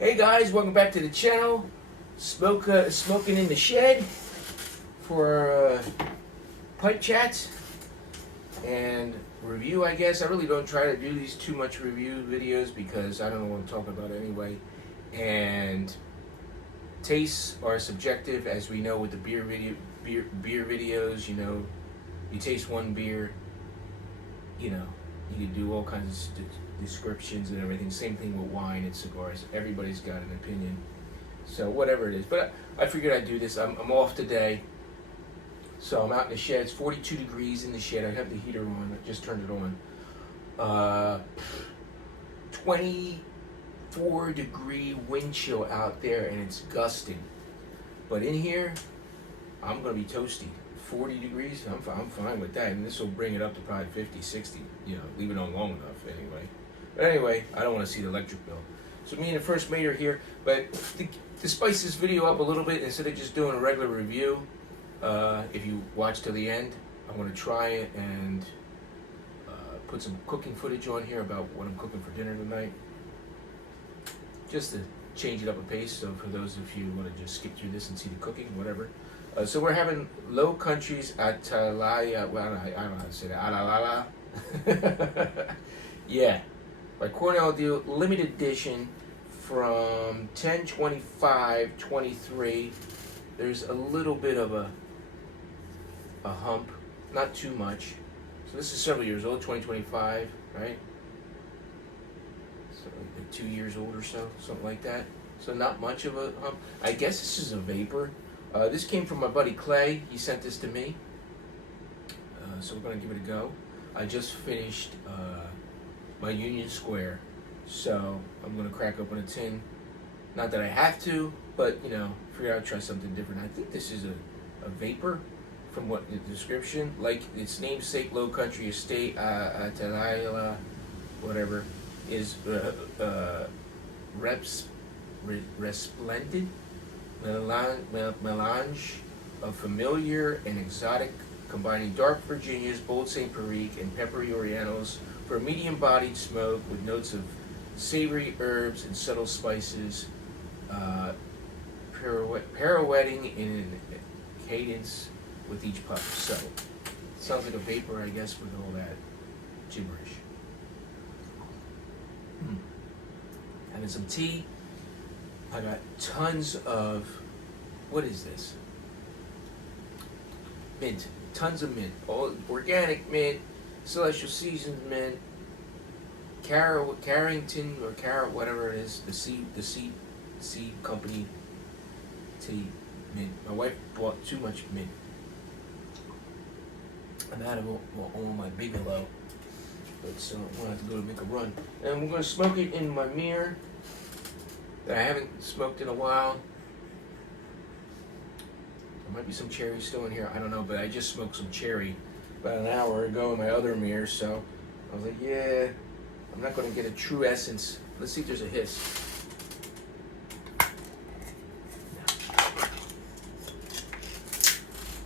Hey guys, welcome back to the channel. Smoking in the shed for pipe chats and review, I guess. I really don't try to do these too much review videos because I don't know what I'm talking about anyway. And tastes are subjective, as we know with the beer videos. You know, you taste one beer, you know, you can do all kinds of descriptions and everything. Same thing with wine and cigars. Everybody's got an opinion. So whatever it is. But I figured I'd do this. I'm off today. So I'm out in the shed. It's 42 degrees in the shed. I have the heater on. I just turned it on. 24 degree wind chill out there, and it's gusting. But in here, I'm going to be toasty. 40 degrees, I'm fine with that. And this will bring it up to probably 50, 60. You know, leave it on long enough anyway. But anyway, I don't want to see the electric bill. So me and the first mate are here. But to spice this video up a little bit, instead of just doing a regular review, if you watch till the end, I want to try it and put some cooking footage on here about what I'm cooking for dinner tonight. Just to change it up a pace. So for those of you who want to just skip through this and see the cooking, whatever. So we're having Low Country's Atalaya, well, I don't know how to say that, Alalala. Yeah, by Cornell Deal, limited edition from 10/25/23. There's a little bit of a hump, not too much. So this is several years old, 2025, right? So like 2 years old or so, something like that. So not much of a hump. I guess this is a vapor. This came from my buddy Clay. He sent this to me. So we're going to give it a go. I just finished my Union Square. So I'm going to crack open a tin. Not that I have to, but, you know, figure out, try something different. I think this is a vapor from what the description. Like its namesake, Low Country Estate, Atalaya, whatever, is resplendent. Melange of familiar and exotic, combining dark Virginias, bold St. Perique, and peppery Orientals for a medium-bodied smoke with notes of savory herbs and subtle spices, pirouetting in cadence with each puff. So, sounds like a vapor, I guess, with all that gibberish. Having some tea. I got tons of, what is this? Mint. Tons of mint. All organic mint, Celestial Seasons mint, Carrington or Carrot, whatever it is, the seed company tea mint. My wife bought too much mint. I'm out of all my Bigelow. But so I'm gonna have to go to make a run. And we're gonna smoke it in my mirror that I haven't smoked in a while. There might be some cherry still in here, I don't know, but I just smoked some cherry about an hour ago in my other mirror, so I was like, yeah, I'm not going to get a true essence. Let's see if there's a hiss.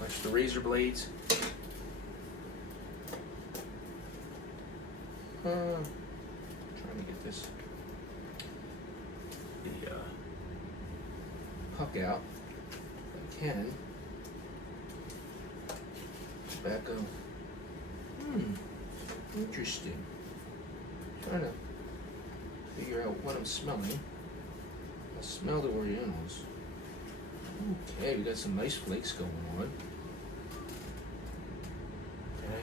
Watch the razor blades. Trying to get this puck out if I can. Tobacco. Interesting. Trying to figure out what I'm smelling. I smell the Orientals. Okay, we got some nice flakes going on. Okay.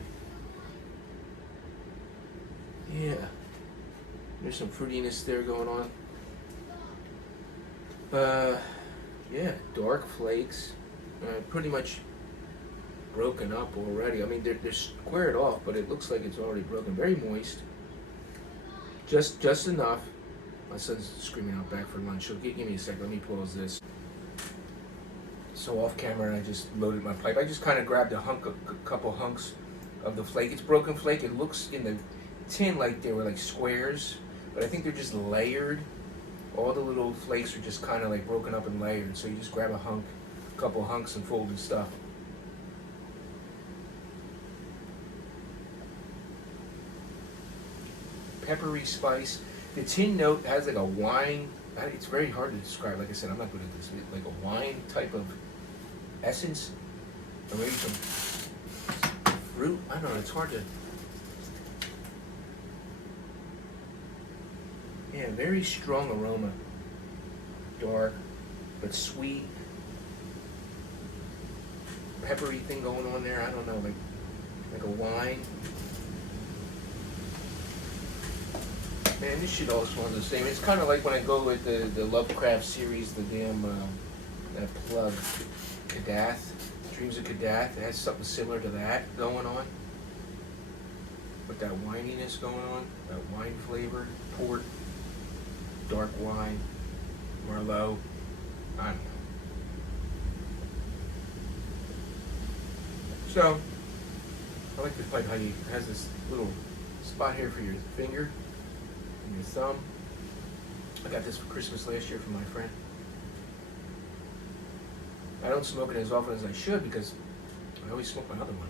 Yeah. There's some fruitiness there going on. Yeah, dark flakes, pretty much broken up already. I mean, they're squared off, but it looks like it's already broken. Very moist, just enough. My son's screaming out back for lunch, so give me a sec. Let me pause this. So off camera, I just loaded my pipe. I just kind of grabbed a couple hunks of the flake. It's broken flake. It looks in the tin like they were like squares, but I think they're just layered. All the little flakes are just kind of like broken up and layered. So you just grab a couple hunks and folded stuff. Peppery spice. The tin note has like a wine. It's very hard to describe. Like I said, I'm not good at this. Like a wine type of essence, or maybe some fruit. I don't know. It's hard to. Yeah, very strong aroma. Dark, but sweet. Peppery thing going on there. I don't know, like a wine. Man, this shit all smells the same. It's kind of like when I go with the Lovecraft series, the damn that plug, Kadath, Dreams of Kadath. It has something similar to that going on, with that wininess going on, that wine flavor, port, dark wine, Merlot. I don't know. So, I like this pipe how it has this little spot here for your finger and your thumb. I got this for Christmas last year from my friend. I don't smoke it as often as I should because I always smoke my other one.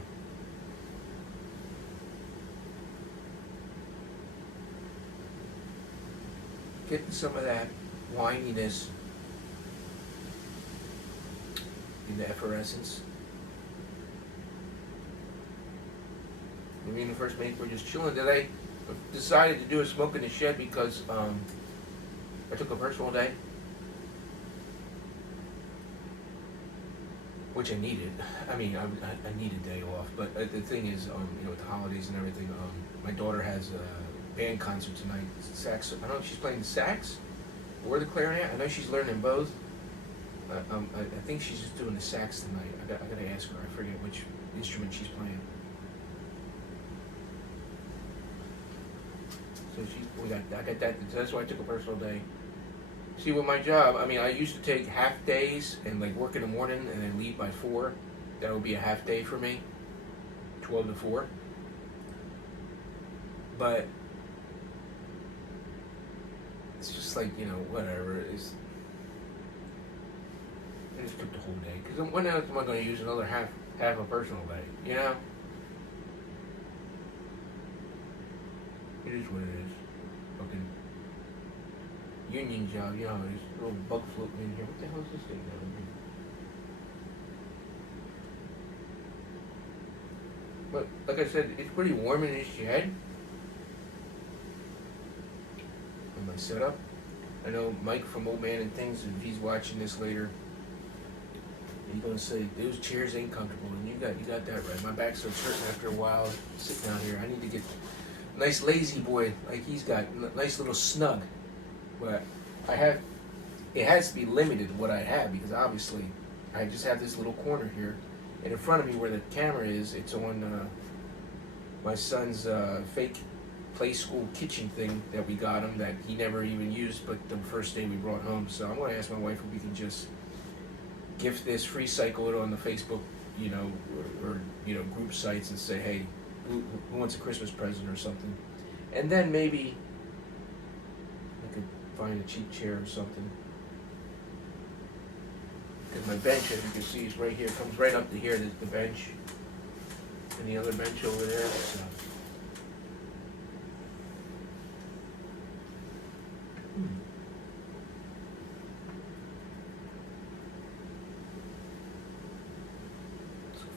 Getting some of that wininess in the effervescence. Me and the first mate were just chilling. Today, decided to do a smoke in the shed because I took a personal day, which I needed. I mean, I need a day off. But the thing is, with the holidays and everything, my daughter has a band concert tonight. Sax. I don't know if she's playing the sax or the clarinet. I know she's learning both. I think she's just doing the sax tonight. I gotta ask her. I forget which instrument she's playing. So I got that. So that's why I took a personal day. See, with my job, I mean, I used to take half days and like work in the morning and then leave by 4. That would be a half day for me, 12 to 4. But it's just like, whatever. I just took the whole day because when else am I going to use another half a personal day? It is what it is. Fucking union job, there's a little bug floating in here. What the hell is this thing doing here? But like I said, it's pretty warm in this shed. And my setup. I know Mike from Old Man and Things, if he's watching this later, he's gonna say those chairs ain't comfortable, and you got that right. My back starts hurting after a while sitting down here. I need to get nice lazy boy like he's got, nice little snug. But it has to be limited what I have because obviously I just have this little corner here, and in front of me where the camera is, it's on my son's fake play school kitchen thing that we got him that he never even used, but the first day we brought home. So I'm gonna ask my wife if we can just gift this, free cycle it on the Facebook, or group sites and say, hey, who wants a Christmas present or something, and then maybe I could find a cheap chair or something. Because my bench, as you can see, is right here. It comes right up to here. There's the bench, and the other bench over there. So.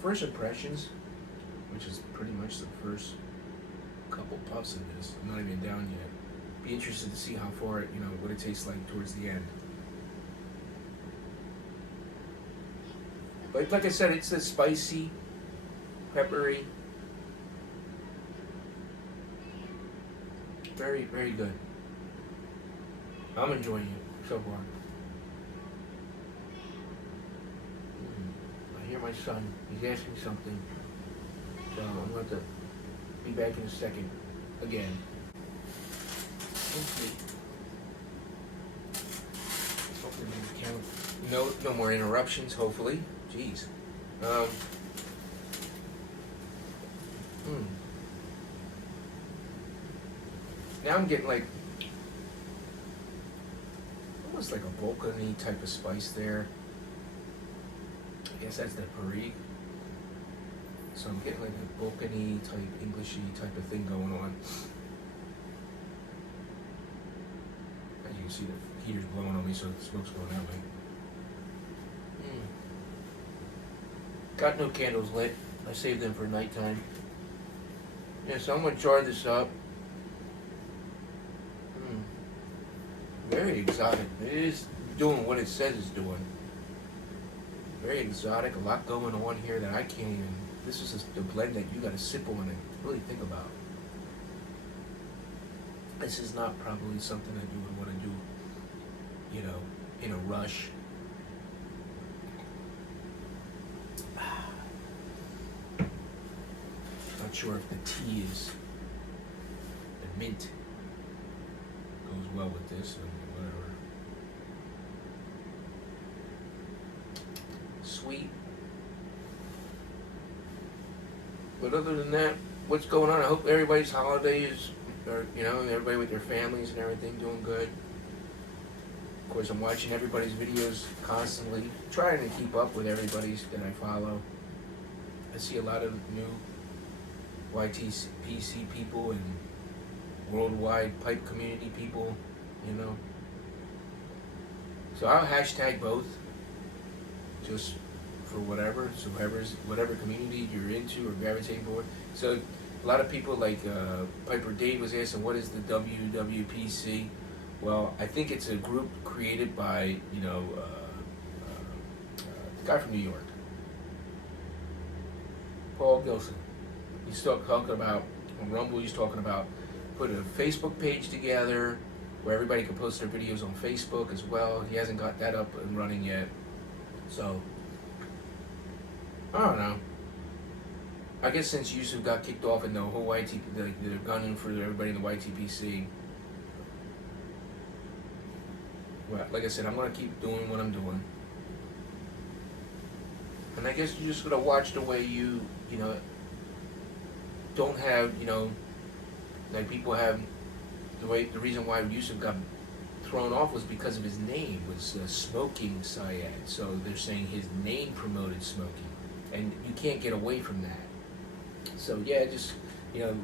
First impressions, which is pretty much the first couple puffs of this. I'm not even down yet. Be interested to see how far it, what it tastes like towards the end. But like I said, it's a spicy, peppery, very, very good. I'm enjoying it so far. I hear my son. He's asking something. So I'm going to be back in a second. Again. Hopefully we count. No more interruptions, hopefully. Jeez. Now I'm getting like almost like a Balkany type of spice there. I guess that's the Perique. So I'm getting like a Balkany type, Englishy type of thing going on. See the heater's blowing on me, so the smoke's going that way. Got no candles lit. I saved them for nighttime. Yeah, so I'm gonna jar this up. Very exotic. It is doing what it says it's doing. Very exotic. A lot going on here that I can't even. This is just the blend that you gotta sip on and really think about. This is not probably something that you would want to do, you know, in a rush. Not sure if the tea is, the mint goes well with this, or whatever. Sweet. But other than that, what's going on? I hope everybody's holidays, or, you know, everybody with their families and everything doing good. Of course, I'm watching everybody's videos constantly, trying to keep up with everybody's that I follow. I see a lot of new wwpc people and worldwide pipe community people, you know. So I'll hashtag both, just for whatever. So whatever community you're into or gravitating toward. So a lot of people like Piper Dave was asking, what is the wwpc? Well, I think it's a group created by, you know, the guy from New York, Paul Gilson. He's talking about, on Rumble, he's talking about put a Facebook page together where everybody can post their videos on Facebook as well. He hasn't got that up and running yet. So, I don't know. I guess since Yusuf got kicked off and the whole YT, they're gunning for everybody in the YTPC. Well, like I said, I'm going to keep doing what I'm doing. And I guess you're just going to watch the way you know, don't have, you know, like people have, the reason why Yusuf got thrown off was because of his name, was smoking Syed. So they're saying his name promoted smoking. And you can't get away from that. So yeah, just, you know,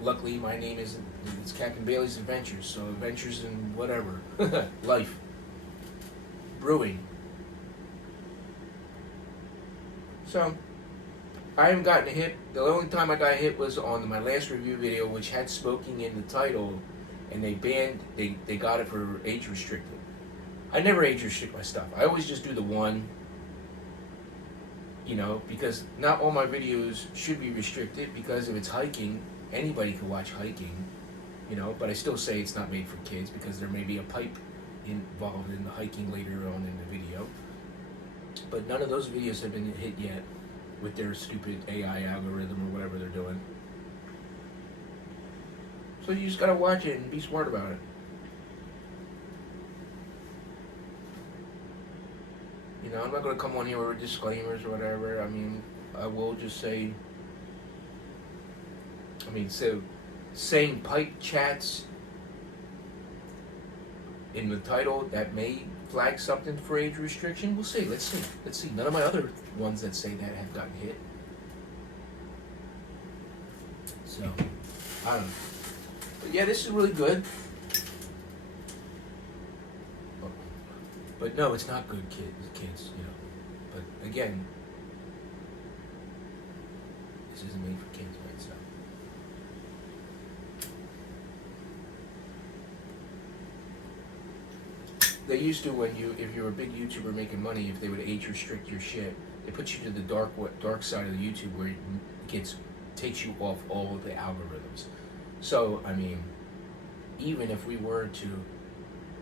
luckily my name it's Captain Bailey's Adventures. So adventures in whatever, life, brewing. So I haven't gotten a hit. The only time I got a hit was on my last review video, which had smoking in the title, and they got it for age restricted. I never age restrict my stuff. I always just do the one, you know, because not all my videos should be restricted, because if it's hiking, anybody can watch hiking, you know, but I still say it's not made for kids because there may be a pipe involved in the hiking later on in the video. But none of those videos have been hit yet with their stupid AI algorithm or whatever they're doing. So you just gotta watch it and be smart about it. You know, I'm not gonna come on here with disclaimers or whatever. I mean, I will just say, so saying pipe chats in the title, that may flag something for age restriction. We'll see. Let's see. None of my other ones that say that have gotten hit. So, I don't know. But yeah, this is really good. But no, it's not good, kids, you know. But again, this isn't made for kids, right? So. They used to, if you were a big YouTuber making money, if they would age restrict your shit, they put you to the dark side of the YouTube where it takes you off all of the algorithms. So, I mean, even if we were to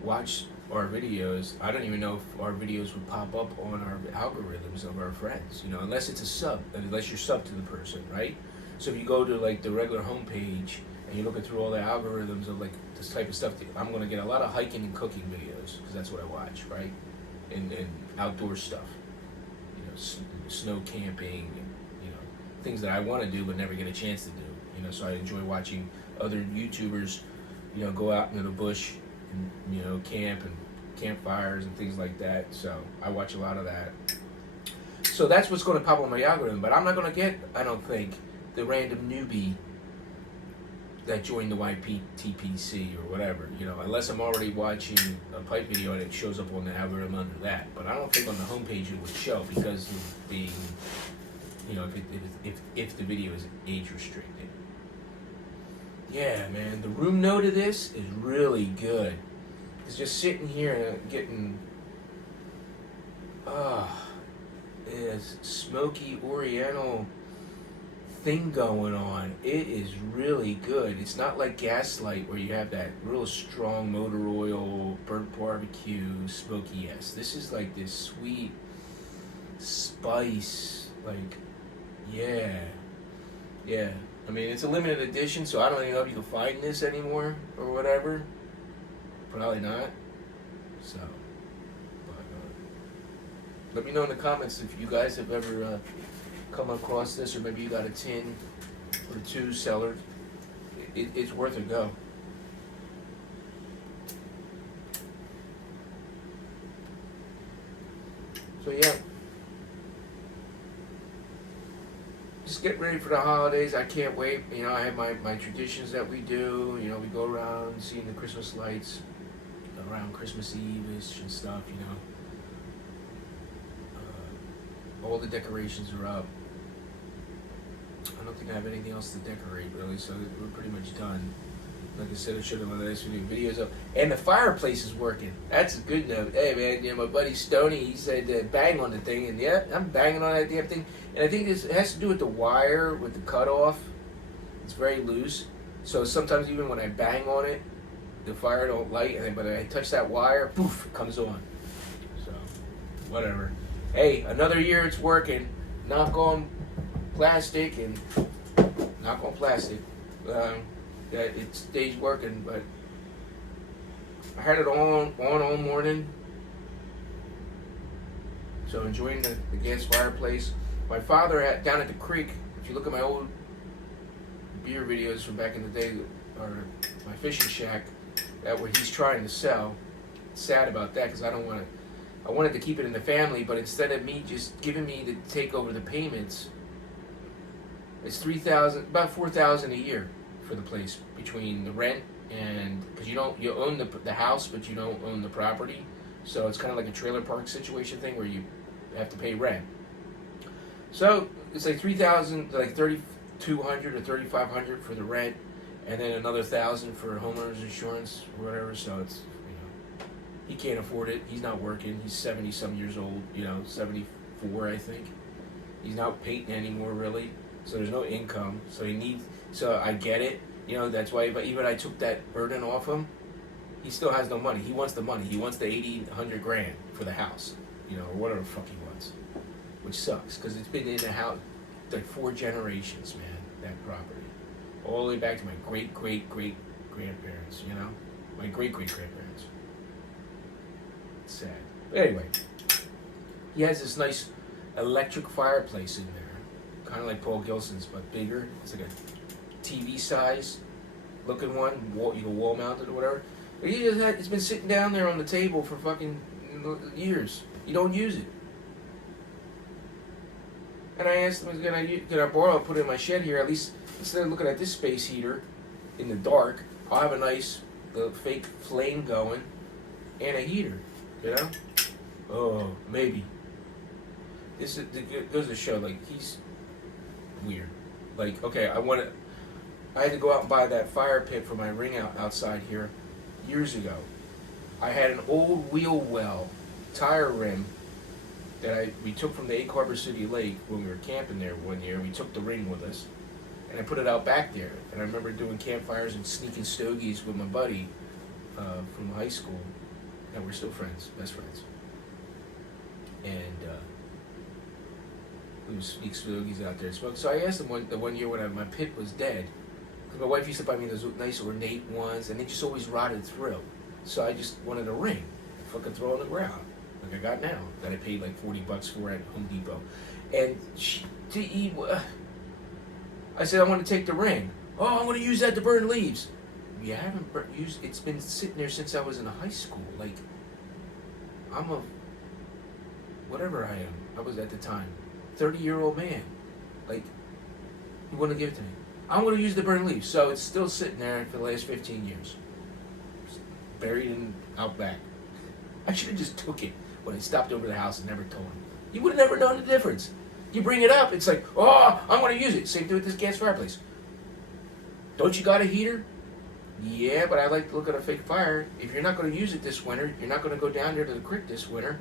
watch our videos, I don't even know if our videos would pop up on our algorithms of our friends, you know, unless it's a sub, unless you're sub to the person, right? So if you go to like the regular homepage and you're looking through all the algorithms of like this type of stuff, I'm going to get a lot of hiking and cooking videos because that's what I watch, right? And outdoor stuff, you know, snow camping, and, you know, things that I want to do but never get a chance to do, you know. So I enjoy watching other YouTubers, you know, go out into the bush and, you know, camp and campfires and things like that. So I watch a lot of that. So that's what's going to pop on my algorithm. But I'm not going to get, I don't think, the random newbie that joined the wwpc or whatever, you know, unless I'm already watching a pipe video and it shows up on the algorithm under that. But I don't think on the homepage it would show because of being, you know, if the video is age restricted. Yeah, man, the room note of this is really good. It's just sitting here and getting, it's smoky oriental thing going on. It is really good. It's not like Gaslight where you have that real strong motor oil, burnt barbecue, smoky-ness. This is like this sweet spice, like, yeah. I mean, it's a limited edition, so I don't even know if you can find this anymore or whatever. Probably not. So, but let me know in the comments if you guys have ever come across this, or maybe you got a tin or two cellar. It's worth a go. So yeah, just get ready for the holidays. I can't wait. You know, I have my traditions that we do. You know, we go around seeing the Christmas lights around Christmas Eve-ish and stuff, you know. All the decorations are up. I don't think I have anything else to decorate, really, so we're pretty much done. Like I said, I showed my last videos up. And the fireplace is working. That's a good note. Hey, man, you know, my buddy Stoney, he said bang on the thing, and yeah, I'm banging on that damn thing. And I think this has to do with the wire, with the cutoff. It's very loose. So sometimes even when I bang on it, the fire don't light, and then but I touch that wire, poof, it comes on. So, whatever. Hey, another year it's working. Knock on plastic and knock on plastic. That it stays working, but I had it on all morning. So enjoying the gas fireplace. My father had down at the creek. If you look at my old beer videos from back in the day, or my fishing shack, that what he's trying to sell. Sad about that because I wanted to keep it in the family, but instead of me just giving me to take over the payments, it's about $4,000 a year for the place between the rent and because you own the house, but you don't own the property, so it's kind of like a trailer park situation thing where you have to pay rent. So it's like $3,000, like $3,200 or $3,500 for the rent, and then another $1,000 for homeowners insurance or whatever. So it's, you know, he can't afford it. He's not working. He's 70-some years old. You know, 74, I think. He's not painting anymore, really. So there's no income. So he needs. So I get it. You know, that's why. But even I took that burden off him. He still has no money. He wants the money. He wants the 80, 100 grand for the house. You know, or whatever the fuck he wants. Which sucks because it's been in the house like 4 generations, man. That property. All the way back to my great-great-great-grandparents, you know? My great-great-grandparents. It's sad. But anyway, he has this nice electric fireplace in there. Kind of like Paul Gilson's, but bigger. It's like a TV size looking one. You can wall mount it or whatever. But it's been sitting down there on the table for fucking years. You don't use it. And I asked him, can I borrow it, put it in my shed here, at least instead of looking at this space heater in the dark, I'll have a nice fake flame going and a heater, you know? Oh, maybe. This goes to show, like, he's weird. Like, okay, I had to go out and buy that fire pit for my ring outside here years ago. I had an old wheel well tire rim that we took from the Egg Harbor City Lake when we were camping there one year. We took the ring with us, and I put it out back there. And I remember doing campfires and sneaking stogies with my buddy from high school, and we're still friends, best friends. And we would sneak stogies out there and smoke. So I asked him the one year when my pit was dead, because my wife used to buy me those nice ornate ones, and they just always rotted through. So I just wanted a ring, fucking throw it on the ground. Like I got now, that I paid like $40 for at Home Depot. And I said, I want to take the ring. Oh, I'm going to use that to burn leaves. You haven't used, it's been sitting there since I was in high school. Like, I'm whatever I am, I was at the time, 30-year-old man. Like, you want to give it to me. I'm going to use the burnt leaves. So it's still sitting there for the last 15 years. Buried in out back. I should have just took it when I stopped over the house and never told him. He would have never known the difference. You bring it up, it's like, oh, I'm going to use it. Same thing with this gas fireplace. Don't you got a heater? Yeah, but I like to look at a fake fire. If you're not going to use it this winter, you're not going to go down there to the creek this winter.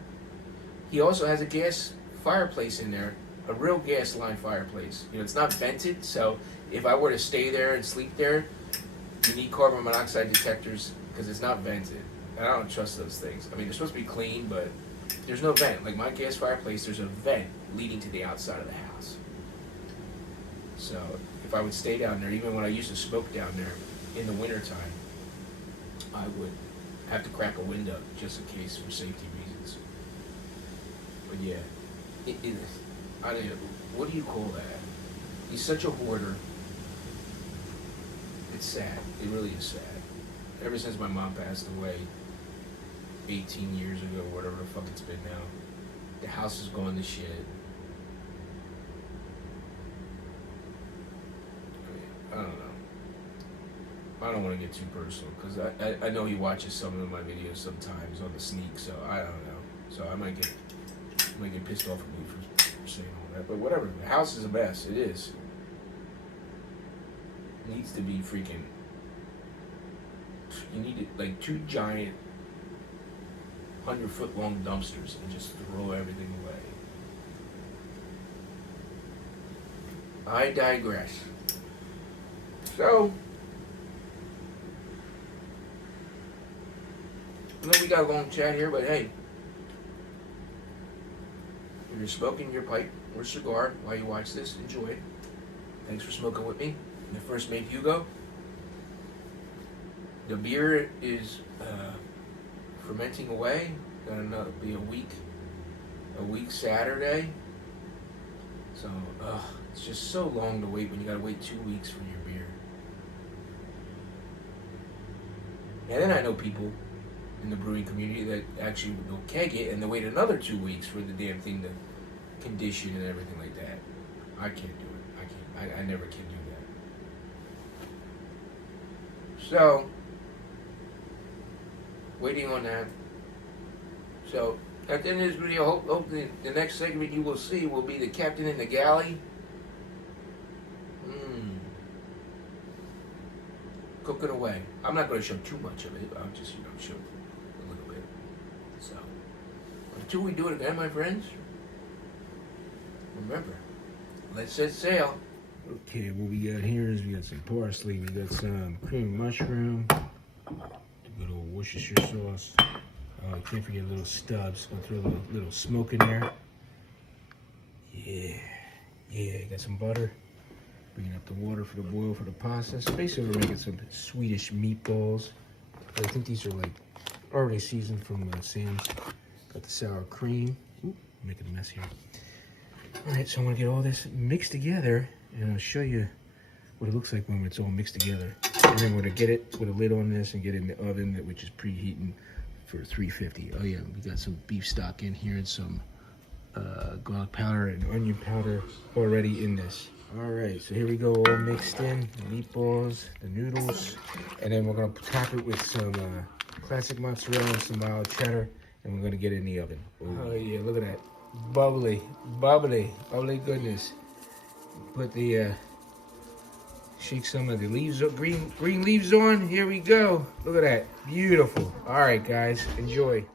He also has a gas fireplace in there, a real gas line fireplace. You know, it's not vented, so if I were to stay there and sleep there, you need carbon monoxide detectors because it's not vented. And I don't trust those things. I mean, they're supposed to be clean, but there's no vent. Like my gas fireplace, there's a vent leading to the outside of the house. So if I would stay down there, even when I used to smoke down there in the wintertime, I would have to crack a window just in case for safety reasons. But yeah, I don't know, what do you call that? He's such a hoarder. It's sad. It really is sad. Ever since my mom passed away 18 years ago, whatever the fuck it's been now, the house is going to shit. I don't know. I don't want to get too personal because I know he watches some of my videos sometimes on the sneak, so I don't know. So I might get pissed off at me for saying all that. But whatever. The house is a mess. It is. It needs to be freaking. You need like 2 giant 100-foot long dumpsters and just throw everything away. I digress. So, I know we got a long chat here, but hey, if you're smoking your pipe or cigar while you watch this, enjoy it. Thanks for smoking with me. The first mate Hugo. The beer is fermenting away. Gonna be a week Saturday. So, it's just so long to wait when you gotta wait 2 weeks for your beer. And then I know people in the brewing community that actually will keg it and they wait another 2 weeks for the damn thing to condition and everything like that. I can't do it. I never can do that. So, waiting on that. So, at the end of this video, hope the next segment you will see will be the captain in the galley. Cooking away. I'm not going to show too much of it. I'll just, show a little bit. So, until we do it again, my friends, remember, let's set sail. Okay, what we got here is we got some parsley, we got some cream mushroom, good old Worcestershire sauce. Oh, I can't forget little stubs. Gonna throw a little smoke in there. Yeah, got some butter. Bringing up the water for the boil for the pasta. So basically we're making some Swedish meatballs. I think these are like already seasoned from Sam's. Got the sour cream. Ooh, making a mess here. Alright, so I'm gonna get all this mixed together and I'll show you what it looks like when it's all mixed together. And then we're gonna get it with a lid on this and get it in the oven, which is preheating for 350. Oh yeah, we got some beef stock in here and some garlic powder and onion powder already in this. All right, so here we go, all mixed in, the meatballs, the noodles, and then we're gonna top it with some classic mozzarella and some mild cheddar, and we're gonna get it in the oven. Ooh. Oh yeah, look at that, bubbly goodness. Put the, shake some of the leaves, green leaves on, here we go. Look at that, beautiful. All right, guys, enjoy.